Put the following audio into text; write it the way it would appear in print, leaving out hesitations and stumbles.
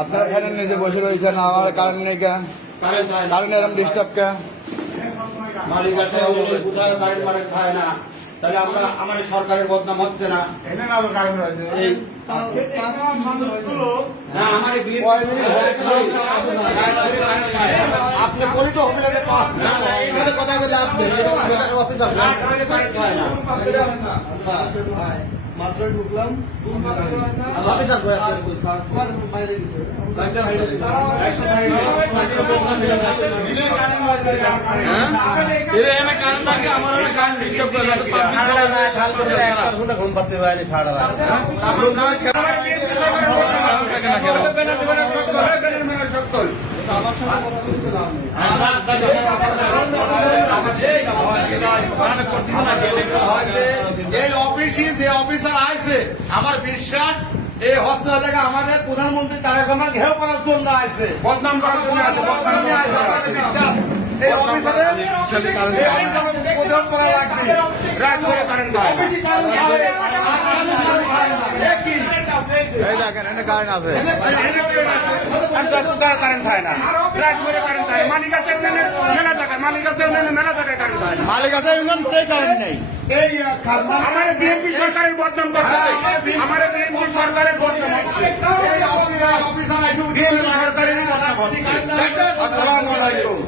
আপনারা এখানে নিজে বসে রয়েছেন, আমার কারেন্ট নেই কে? কারেন্ট এরকম ডিস্টার্ব কে? মালিক আছে কারেন্ট মারে খায় না, তাহলে আমরা আমাদের সরকারের বদনাম হচ্ছে না। আপনি করি তো কথা বলে আপনি অফিসার মাত্র ঢুকলাম অফিসার বাইরে গেছে ঘুম পাতে পারেনি সারা এই অফিসে যে অফিসার আছে আমার বিশ্বাস এই হসপিটালে আমাদের প্রধানমন্ত্রী তারেক রহমান ঘেউ করার জন্য আছে, বদনাম করার জন্য আছে, বদনামে আছে আমাদের বিশ্বাস। এই অফিসারে প্রধান করা লাগবে, রাত করে কারেন্ট দেয় কারেন্ট আছে কারেন্ট হয় না, রাত করে কারেন্ট হয়। মালিক আছে মেলা জায়গায়, মালিক আছে মেলা জায়গায় কারেন্ট হয় না, মালিক আছে কারেন্ট নেই। এই আমার বিএনপি সরকারের বদনাম করতে আমার বিএনপি সরকারের বদনাম অফিসার সরকারের বদনাম। আসসালামু আলাইকুম।